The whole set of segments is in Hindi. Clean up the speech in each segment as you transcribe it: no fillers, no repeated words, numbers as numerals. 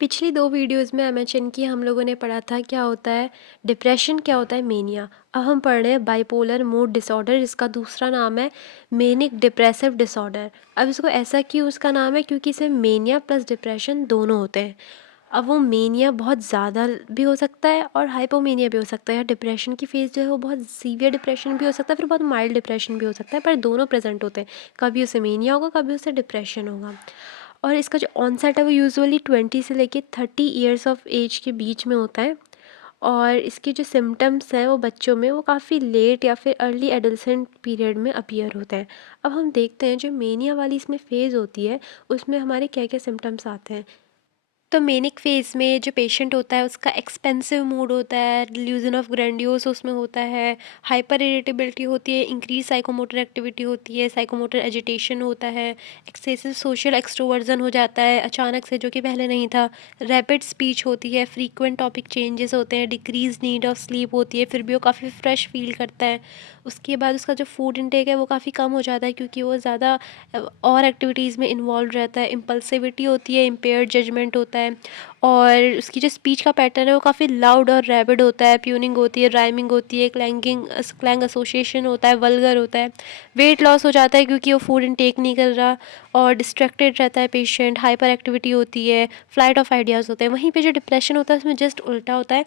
पिछली 2 वीडियोज़ में एमएचएन की हम लोगों ने पढ़ा था क्या होता है डिप्रेशन, क्या होता है मेनिया। अब हम पढ़ रहे हैं बाइपोलर मूड डिसऑर्डर, जिसका दूसरा नाम है मेनिक डिप्रेसिव डिसऑर्डर। अब इसको ऐसा क्यों उसका नाम है, क्योंकि इसमें मेनिया प्लस डिप्रेशन दोनों होते हैं। अब वो मेनिया बहुत ज़्यादा भी हो सकता है और हाइपोमेनिया भी हो सकता है, या डिप्रेशन की फेज़ जो है वो बहुत सीवियर डिप्रेशन भी हो सकता है, फिर बहुत माइल्ड डिप्रेशन भी हो सकता है, पर दोनों प्रेजेंट होते हैं। कभी उसे मेनिया होगा, कभी उसे डिप्रेशन होगा। और इसका जो ऑनसेट है वो यूजुअली 20 से लेके 30 ईयर्स ऑफ एज के बीच में होता है। और इसके जो सिम्टम्स हैं वो बच्चों में वो काफ़ी लेट या फिर अर्ली एडोलसेंट पीरियड में अपीयर होते हैं। अब हम देखते हैं जो मेनिया वाली इसमें फ़ेज़ होती है उसमें हमारे क्या क्या सिम्टम्स आते हैं। तो मेनिक फेज़ में जो पेशेंट होता है उसका एक्सपेंसिव मूड होता है, डिल्यूजन ऑफ ग्रैंडियोस उसमें होता है, हाइपर इरिटेबिलिटी होती है, इंक्रीज साइकोमोटर एक्टिविटी होती है, साइकोमोटर एजिटेशन होता है, एक्सेसिव सोशल एक्सट्रोवर्जन हो जाता है अचानक से जो कि पहले नहीं था, रैपिड स्पीच होती है, फ्रीक्वेंट टॉपिक चेंजेस होते हैं, डिक्रीज नीड ऑफ स्लीप होती है, फिर भी वो काफ़ी फ्रेश फील करता है। उसके बाद उसका जो फूड इनटेक है वो काफ़ी कम हो जाता है क्योंकि वो ज़्यादा और एक्टिविटीज़ में इन्वॉल्व रहता है, इम्पल्सिविटी होती है, इम्पेयर्ड जजमेंट होता है। और उसकी जो स्पीच का पैटर्न है वो काफ़ी लाउड और रैपिड होता है, प्यूनिंग होती है, राइमिंग होती है, क्लैंग एसोसिएशन होता है, वल्गर होता है। वेट लॉस हो जाता है क्योंकि वो फूड इनटेक नहीं कर रहा, और डिस्ट्रैक्टेड रहता है पेशेंट, हाइपर एक्टिविटी होती है, फ्लाइट ऑफ आइडियाज़ होते हैं। वहीं पे जो डिप्रेशन होता है उसमें जस्ट उल्टा होता है,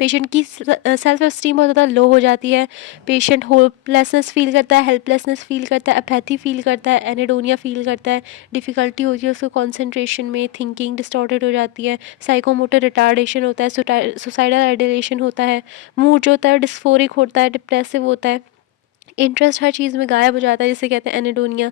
पेशेंट की सेल्फ एस्टीम बहुत ज़्यादा लो हो जाती है, पेशेंट होपलेसनेस फील करता है, हेल्पलेसनेस फील करता है, अपैथी फील करता है, एनेडोनिया फील करता है, डिफ़िकल्टी होती है उसको कंसंट्रेशन में, थिंकिंग डिस्टॉर्टेड हो जाती है, साइकोमोटर रिटार्डेशन होता है, सुसाइडल आइडियलेशन होता है, मूड जो होता है डिस्फोरिक होता है, डिप्रेसिव होता है, इंटरेस्ट हर चीज़ में गायब हो जाता है जिसे कहते हैं एनेडोनिया,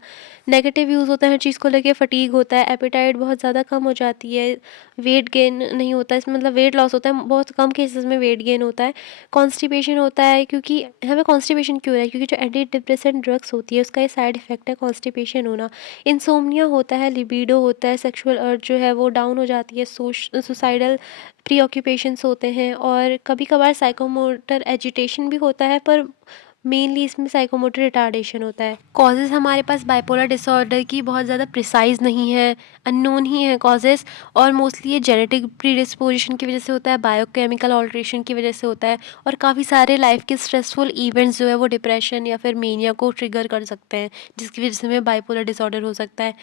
नेगेटिव व्यूज़ होता है हर चीज़ को लेके, फटीग होता है, एपेटाइट बहुत ज़्यादा कम हो जाती है, वेट गेन नहीं होता है इसमें, मतलब वेट लॉस होता है, बहुत कम केसेस में वेट गेन होता है, कॉन्स्टिपेशन होता है। क्योंकि हमें कॉन्स्टिपेशन क्यों है, क्योंकि जो एंटी डिप्रेसेंट ड्रग्स होती है उसका ये साइड इफेक्ट है कॉन्स्टिपेशन होना। इंसोम्निया होता है, लिबिडो होता है, सेक्सुअल अर्ज जो है वो डाउन हो जाती है, सुसाइडल प्री ऑक्यूपेशंस होते हैं, और कभी कभार साइकोमोटर एजिटेशन भी होता है, पर मेनली इसमें साइकोमोटर रिटार्डेशन होता है। कॉजेज़ हमारे पास बाइपोलर डिसऑर्डर की बहुत ज़्यादा प्रिसाइज नहीं है, अननोन ही है कॉजेज़, और मोस्टली ये जेनेटिक प्रीडिस्पोजिशन की वजह से होता है, बायोकेमिकल ऑल्ट्रेशन की वजह से होता है, और काफ़ी सारे लाइफ के स्ट्रेसफुल इवेंट्स जो है वो डिप्रेशन या फिर मेनिया को ट्रिगर कर सकते हैं, जिसकी वजह से हमें बाइपोलर डिसऑर्डर हो सकता है।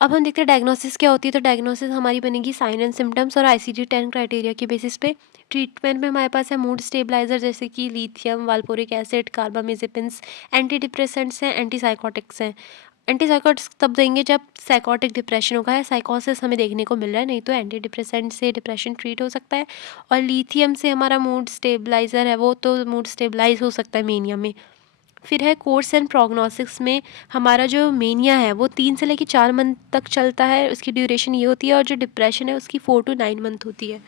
अब हम देखते हैं डायग्नोसिस क्या होती है। तो डायग्नोसिस हमारी बनेगी साइन एंड सिम्टम्स और ICD-10 क्राइटेरिया के बेसिस पे। ट्रीटमेंट में हमारे पास है मूड स्टेबलाइजर जैसे कि लिथियम, वाल्पोरिक एसिड, कार्बामेजेपिन्स, एंटी डिप्रेसेंट्स हैं, एंटी साइकोटिक्स हैं। एंटी साइकोटिक्स तब देंगे जब साइकोटिक डिप्रेशन होगा या साइकोसिस हमें देखने को मिल रहा है, नहीं तो एंटी डिप्रेसेंट से डिप्रेशन ट्रीट हो सकता है। और लिथियम से हमारा मूड स्टेबलाइजर है वो तो मूड स्टेबलाइज हो सकता है मेनिया में। फिर है कोर्स एंड प्रोग्नोसिस में हमारा जो मेनिया है वो 3 से लेकर 4 मंथ तक चलता है, उसकी ड्यूरेशन ये होती है, और जो डिप्रेशन है उसकी 4 to 9 मंथ होती है।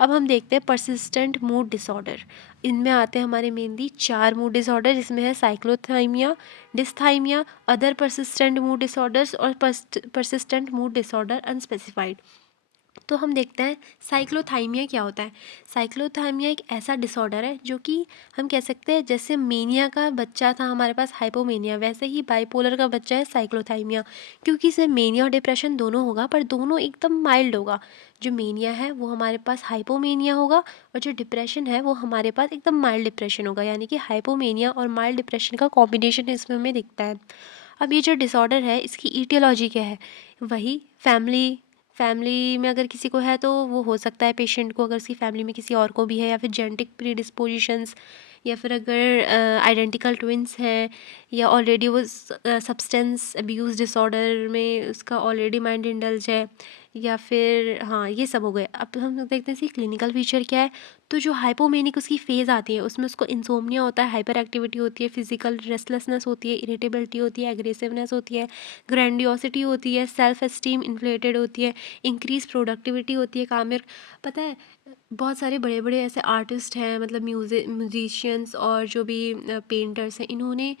अब हम देखते हैं परसिस्टेंट मूड डिसऑर्डर। इनमें आते हैं हमारे मेनली 4 मूड डिसऑर्डर, जिसमें है cyclothymia, डिस्थाइमिया, other persistent mood disorders और परसिस्टेंट मूड डिसऑर्डर अनस्पेसिफाइड। तो हम देखते हैं साइक्लोथाइमिया क्या होता है। साइक्लोथाइमिया एक ऐसा डिसऑर्डर है जो कि हम कह सकते हैं जैसे मेनिया का बच्चा था हमारे पास हाइपोमेनिया, वैसे ही बाइपोलर का बच्चा है साइक्लोथाइमिया, क्योंकि इसे मेनिया और डिप्रेशन दोनों होगा, पर दोनों एकदम माइल्ड होगा। जो मेनिया है वो हमारे पास हाइपोमेनिया होगा, और जो डिप्रेशन है वो हमारे पास एकदम माइल्ड डिप्रेशन होगा, यानी कि हाइपोमेनिया और माइल्ड डिप्रेशन का कॉम्बिनेशन इसमें हमें दिखता है। अब ये जो डिसऑर्डर है इसकी ईटियोलॉजी क्या है, वही फैमिली में अगर किसी को है तो वो हो सकता है पेशेंट को, अगर उसकी फैमिली में किसी और को भी है, या फिर जेनेटिक प्रीडिस्पोजिशंस, या फिर अगर आइडेंटिकल ट्विंस हैं, या ऑलरेडी वो सब्सटेंस अब्यूज़ डिसऑर्डर में उसका ऑलरेडी माइंड इंडल्ज है, या फिर हाँ ये सब हो गए। अब हम देखते हैं इसकी क्लिनिकल फीचर क्या है। तो जो हाइपोमेनिक उसकी फेज़ आती है उसमें उसको इंसोम्निया होता है, हाइपर एक्टिविटी होती है, फिजिकल रेस्टलेसनेस होती है, इरिटेबिलिटी होती है, एग्रेसिवनेस होती है, ग्रैंडियोसिटी होती है, सेल्फ एस्टीम इन्फ्लेटेड होती है, इंक्रीज प्रोडक्टिविटी होती है, काम में। पता है बहुत सारे बड़े बड़े ऐसे आर्टिस्ट हैं, मतलब म्यूजिशियंस और जो भी पेंटर्स हैं, इन्होंने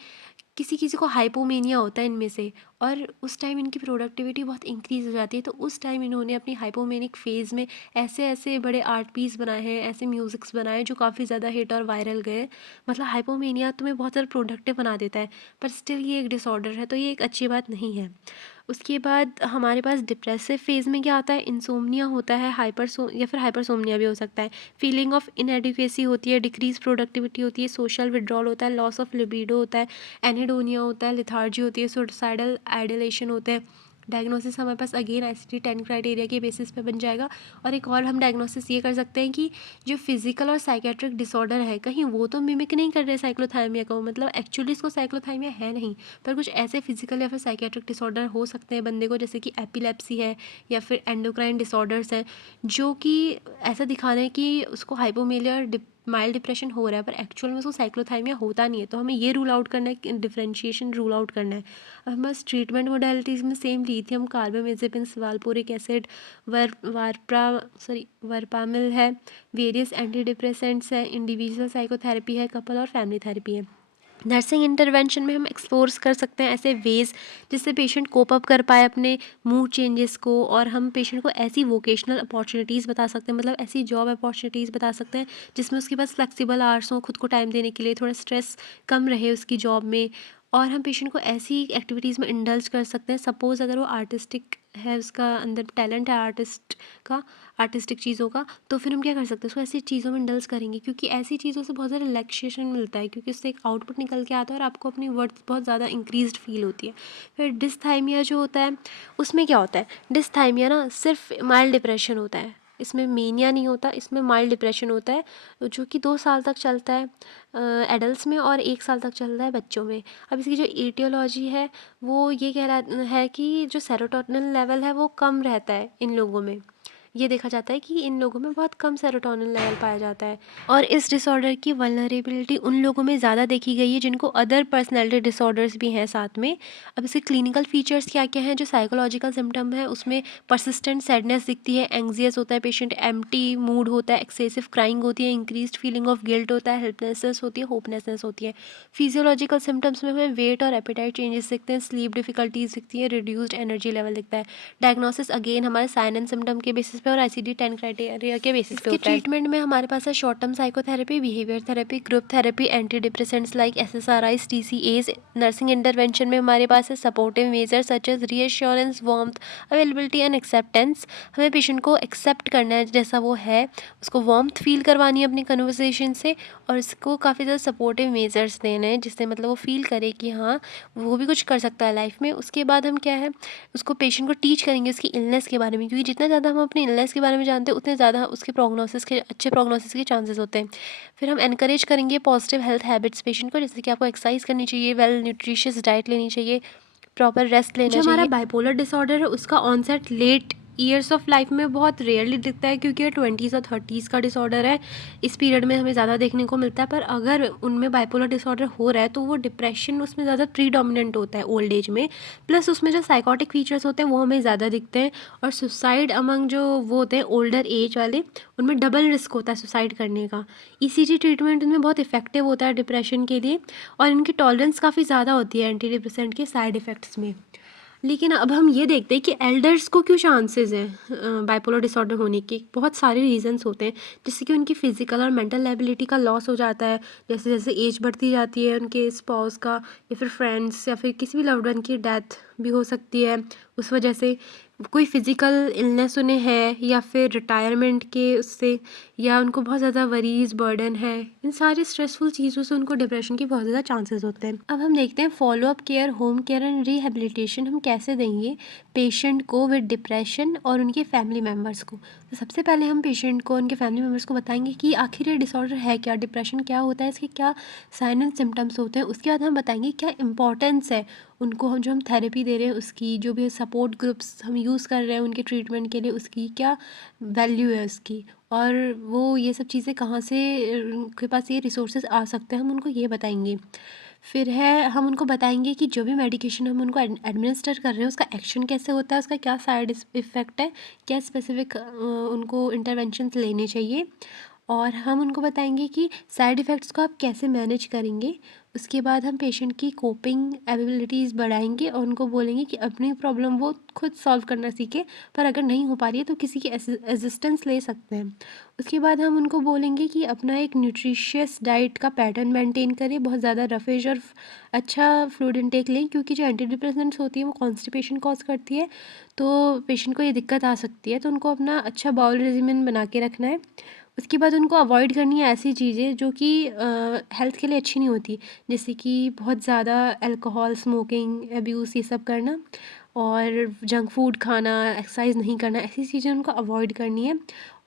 किसी किसी को हाइपोमेनिया होता है इनमें से, और उस टाइम इनकी प्रोडक्टिविटी बहुत इंक्रीज़ हो जाती है, तो उस टाइम इन्होंने अपनी हाइपोमेनिक फेज़ में ऐसे ऐसे बड़े आर्ट पीस बनाए हैं, ऐसे म्यूज़िक्स बनाए जो काफ़ी ज़्यादा हिट और वायरल गए। मतलब हाइपोमेनिया तुम्हें बहुत ज़्यादा प्रोडक्टिव बना देता है, पर स्टिल ये एक डिसऑर्डर है, तो ये एक अच्छी बात नहीं है। उसके बाद हमारे पास डिप्रेसिव फेज़ में क्या आता है, इंसोम्निया होता है, या फिर हाइपरसोम्निया भी हो सकता है, फीलिंग ऑफ इनएडिक्वेसी होती है, डिक्रीज प्रोडक्टिविटी होती है, सोशल विड्रॉल होता है, लॉस ऑफ लिबिडो होता है, एनिडोनिया होता है, लिथार्जी होती है, सुसाइडल आइडलेशन होते हैं। डायग्नोसिस हमारे पास अगेन ICD-10 क्राइटेरिया के बेसिस पे बन जाएगा। और एक और हम डायग्नोसिस ये कर सकते हैं कि जो फिजिकल और साइकेट्रिक डिसऑर्डर है, कहीं वो तो मिमिक नहीं कर रहे साइक्लोथाइमिया को, मतलब एक्चुअली इसको साइक्लोथाइमिया है नहीं, पर कुछ ऐसे फिजिकल या फिर साइकेट्रिक डिसऑर्डर हो सकते हैं बंदे को, जैसे कि एपिलेप्सी है या फिर एंडोक्राइन डिसऑर्डर्स हैं, जो कि ऐसा दिखा रहे हैं कि उसको हाइपोमेलिया और माइल्ड डिप्रेशन हो रहा है, पर एक्चुअल में उसको साइक्लोथाइमिया होता नहीं है। तो हमें ये रूल आउट करना है, डिफरेंशिएशन रूल आउट करना है। अब हमारे पास ट्रीटमेंट मोडालिटीज़ में सेम लिथियम कार्बामेज़ेपिन वालपोरिक एसिड वर्पामिल है, वेरियस एंटी डिप्रेसेंट्स है, इंडिविजुअल साइकोथेरेपी है, कपल और फैमिली थेरेपी है। नर्सिंग इंटरवेंशन में हम एक्सप्लोर कर सकते हैं ऐसे वेज़ जिससे पेशेंट कोप अप कर पाए अपने मूड चेंजेस को, और हम पेशेंट को ऐसी वोकेशनल अपॉर्चुनिटीज़ बता सकते हैं, मतलब ऐसी जॉब अपॉर्चुनिटीज़ बता सकते हैं जिसमें उसके पास फ्लेक्सिबल आवर्स हों, खुद को टाइम देने के लिए, थोड़ा स्ट्रेस कम रहे उसकी जॉब में। और हम पेशेंट को ऐसी एक्टिविटीज़ में इंडल्ज कर सकते हैं, सपोज़ अगर वो आर्टिस्टिक है, उसका अंदर टैलेंट है आर्टिस्टिक चीज़ों का, तो फिर हम क्या कर सकते हैं, उसको ऐसी चीज़ों में इंडल्ज करेंगे, क्योंकि ऐसी चीज़ों से बहुत ज़्यादा रिलैक्सेशन मिलता है, क्योंकि उससे एक आउटपुट निकल के आता है और आपको अपनी वर्थ बहुत ज़्यादा इंक्रीज्ड फील होती है। फिर डिस्थाइमिया जो होता है, उसमें क्या होता है, डिस्थाइमिया ना सिर्फ माइल्ड डिप्रेशन होता है, इसमें मेनिया नहीं होता, इसमें माइल्ड डिप्रेशन होता है, जो कि 2 साल तक चलता है एडल्ट्स में और 1 साल तक चलता है बच्चों में। अब इसकी जो एटियोलॉजी है वो ये कह रहा है कि जो सेरोटोनिन लेवल है वो कम रहता है इन लोगों में, ये देखा जाता है कि इन लोगों में बहुत कम सेरोटोनिन लेवल पाया जाता है, और इस डिसऑर्डर की वल्नरेबिलिटी उन लोगों में ज़्यादा देखी गई है जिनको अदर पर्सनैलिटी डिसऑर्डर्स भी हैं साथ में। अब इसके क्लिनिकल फीचर्स क्या क्या हैं, जो साइकोलॉजिकल सिम्टम है उसमें परसिस्टेंट सैडनेस दिखती है, एंग्जियस होता है पेशेंट, एम्प्टी मूड होता है, एक्सेसिव क्राइंग होती है, इंक्रीज्ड फीलिंग ऑफ गिल्ट होता है, हेल्पलेसनेस होती है, होपलेसनेस होती है। फिजियोलॉजिकल सिम्टम्स में हमें वेट और एपेटाइट चेंजेस दिखते हैं, स्लीप डिफिकल्टीज दिखती है, रिड्यूस्ड एनर्जी लेवल दिखता है। डायग्नोसिस अगेन हमारे साइन एंड सिम्टम के बेसिस पे और ICD-10 क्राइटेरिया के बेसिस पे होता है। ट्रीटमेंट में हमारे पास है short term psychotherapy, behaviour therapy, group therapy, anti depressants like SSRIs, TCAs। Nursing intervention में हमारे पास है supportive measures such as reassurance, warmth, availability and acceptance. हमें पेशेंट को एक्सेप्ट करना है जैसा वो है, उसको वार्मथ फील करवानी है अपनी कन्वर्सेशन से, और उसको काफ़ी ज़्यादा सपोर्टिव मेजर्स देने हैं जिससे मतलब वो फील करे कि हाँ वो भी कुछ कर सकता है लाइफ में। उसके बाद हम क्या है, उसको पेशेंट को टीच करेंगे उसकी इलनेस के बारे में, क्योंकि जितना ज़्यादा हम अपनी इलनेस के बारे में जानते हैं उतने ज़्यादा उसके अच्छे प्रोग्नोसिस के चांसेस होते हैं। फिर हम एनकरेज करेंगे पॉजिटिव हेल्थ हैबिट्स पेशेंट को, जैसे कि आपको एक्सरसाइज करनी चाहिए, वेल न्यूट्रिशियस डाइट लेनी चाहिए, प्रॉपर रेस्ट लेना चाहिए। जो हमारा बाइपोलर डिसऑर्डर है उसका onset late years of life में बहुत रेयरली दिखता है, क्योंकि ये 20s और 30s का डिसऑर्डर है, इस पीरियड में हमें ज़्यादा देखने को मिलता है। पर अगर उनमें बाइपोलर डिसऑर्डर हो रहा है तो वो डिप्रेशन उसमें ज़्यादा प्रीडोमिनेंट होता है ओल्ड एज में, प्लस उसमें जो साइकोटिक फीचर्स होते हैं वो हमें ज़्यादा दिखते हैं, और सुसाइड अमंग जो वो होते हैं ओल्डर एज वाले, उनमें डबल रिस्क होता है सुसाइड करने का। ECT ट्रीटमेंट इनमें बहुत इफेक्टिव होता है डिप्रेशन के लिए, और इनकी टॉलरेंस काफ़ी ज़्यादा होती है एंटी डिप्रेसेंट के साइड इफ़ेक्ट्स में। लेकिन अब हम ये देखते हैं कि एल्डर्स को क्यों चांसेस हैं बाइपोलर डिसऑर्डर होने के। बहुत सारे रीजंस होते हैं, जैसे कि उनकी फिजिकल और मेंटल एबिलिटी का लॉस हो जाता है, जैसे जैसे एज बढ़ती जाती है, उनके स्पाउस का या फिर फ्रेंड्स या फिर किसी भी लव्ड वन की डेथ भी हो सकती है उस वजह से, कोई फिज़िकल इलनेस उन्हें है, या फिर रिटायरमेंट के उससे, या उनको बहुत ज़्यादा वरीज बर्डन है, इन सारी स्ट्रेसफुल चीज़ों से उनको डिप्रेशन के बहुत ज़्यादा चांसेस होते हैं। अब हम देखते हैं follow up care, home care and rehabilitation हम कैसे देंगे पेशेंट को विद डिप्रेशन और उनके फैमिली मेम्बर्स को। तो सबसे पहले हम पेशेंट को, उनके फैमिली मेम्बर्स को बताएंगे कि आखिर ये डिसऑर्डर है क्या, डिप्रेशन क्या होता है, इसके क्या साइन एंड सिम्टम्स होते हैं। उसके बाद हम बताएंगे क्या इंपॉर्टेंस है उनको, हम जो हम थेरेपी दे रहे हैं उसकी, जो भी सपोर्ट ग्रुप्स हम यूज़ कर रहे हैं उनके ट्रीटमेंट के लिए, उसकी क्या वैल्यू है उसकी, और वो ये सब चीज़ें कहाँ से उनके पास ये रिसोर्सेज आ सकते हैं, हम उनको ये बताएंगे। फिर है हम उनको बताएंगे कि जो भी मेडिकेशन हम उनको एडमिनिस्टर कर रहे हैं उसका एक्शन कैसे होता है, उसका क्या साइड इफ़ेक्ट है, क्या स्पेसिफिक उनको इंटरवेंशंस लेने चाहिए, और हम उनको बताएंगे कि साइड इफ़ेक्ट्स को आप कैसे मैनेज करेंगे। उसके बाद हम पेशेंट की कोपिंग एबिलिटीज़ बढ़ाएंगे और उनको बोलेंगे कि अपनी प्रॉब्लम वो खुद सॉल्व करना सीखे, पर अगर नहीं हो पा रही है तो किसी की असिस्टेंस ले सकते हैं। उसके बाद हम उनको बोलेंगे कि अपना एक न्यूट्रिशियस डाइट का पैटर्न मेंटेन करें, बहुत ज़्यादा रफेज और अच्छा फ्लूइड इनटेक लें, क्योंकि जो एंटी डिप्रेसेंट्स होती है वो कॉन्स्टिपेशन कॉज करती है, तो पेशेंट को ये दिक्कत आ सकती है। तो उनको अपना अच्छा बाउल रेजिमेन बना के रखना है। उसके बाद उनको अवॉइड करनी है ऐसी चीज़ें जो कि हेल्थ के लिए अच्छी नहीं होती, जैसे कि बहुत ज़्यादा अल्कोहल, स्मोकिंग, अब्यूज़, ये सब करना, और जंक फूड खाना, एक्सरसाइज नहीं करना, ऐसी चीज़ें उनको अवॉइड करनी है।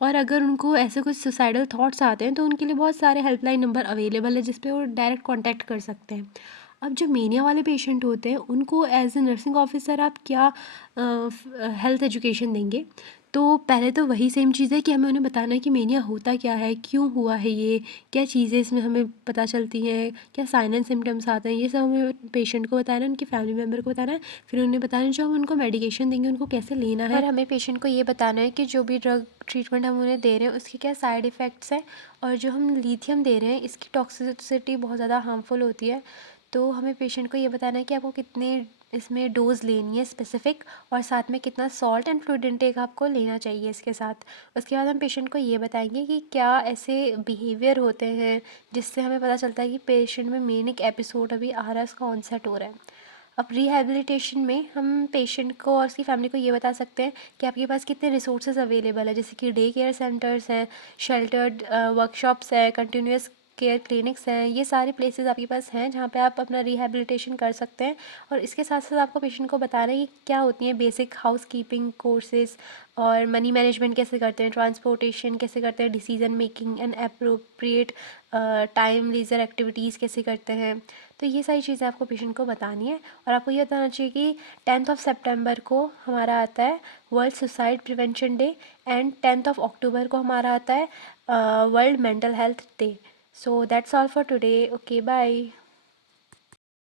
और अगर उनको ऐसे कुछ सुसाइडल थॉट्स आते हैं तो उनके लिए बहुत सारे हेल्पलाइन नंबर अवेलेबल है जिस पे वो डायरेक्ट कांटेक्ट कर सकते हैं। अब जो मेनिया वाले पेशेंट होते हैं उनको एज ए नर्सिंग ऑफिसर आप क्या हेल्थ एजुकेशन देंगे? तो पहले तो वही सेम चीज़ है कि हमें उन्हें बताना है कि मेनिया होता क्या है, क्यों हुआ है ये, क्या चीज़ें इसमें हमें पता चलती हैं, क्या साइन एंड सिम्टम्स आते हैं, ये सब हमें पेशेंट को बताना है, उनके फैमिली मेम्बर को बताना है। फिर उन्हें बताना है जो हम उनको मेडिकेशन देंगे उनको कैसे लेना है, और हमें पेशेंट को ये बताना है कि जो भी ड्रग ट्रीटमेंट हम उन्हें दे रहे हैं उसके क्या साइड इफ़ेक्ट्स हैं, और जो हम लिथियम दे रहे हैं इसकी टॉक्सिसिटी बहुत ज़्यादा हार्मफुल होती है। तो हमें पेशेंट को ये बताना है कि आपको कितने इसमें डोज लेनी है स्पेसिफिक, और साथ में कितना सॉल्ट एंड फ्लूइड इनटेक आपको लेना चाहिए इसके साथ। उसके बाद हम पेशेंट को ये बताएंगे कि क्या ऐसे बिहेवियर होते हैं जिससे हमें पता चलता है कि पेशेंट में मेनिक एपिसोड अभी आ रहा है, उसका ऑनसेट हो रहा है। अब रिहैबिलिटेशन में हम पेशेंट को और उसकी फैमिली को ये बता सकते हैं कि आपके पास कितने रिसोर्सेज अवेलेबल है, जैसे कि डे केयर सेंटर्स हैं, शेल्टर्ड वर्कशॉप्स है, कंटिन्यूस केयर क्लिनिक्स हैं, ये सारे प्लेसेस आपके पास हैं जहाँ पे आप अपना रिहैबिलिटेशन कर सकते हैं। और इसके साथ साथ आपको पेशेंट को बता रहे हैं कि क्या होती हैं बेसिक हाउस कीपिंग कोर्सेज, और मनी मैनेजमेंट कैसे करते हैं, ट्रांसपोर्टेशन कैसे करते हैं, decision making and appropriate time leisure activities कैसे करते हैं। तो ये सारी चीज़ें आपको पेशेंट को बतानी है। और आपको ये बताना चाहिए कि 10th ऑफ सितंबर को हमारा आता है world suicide prevention day, and 10th of October को हमारा आता है world mental health day. So that's all for today. Okay, bye.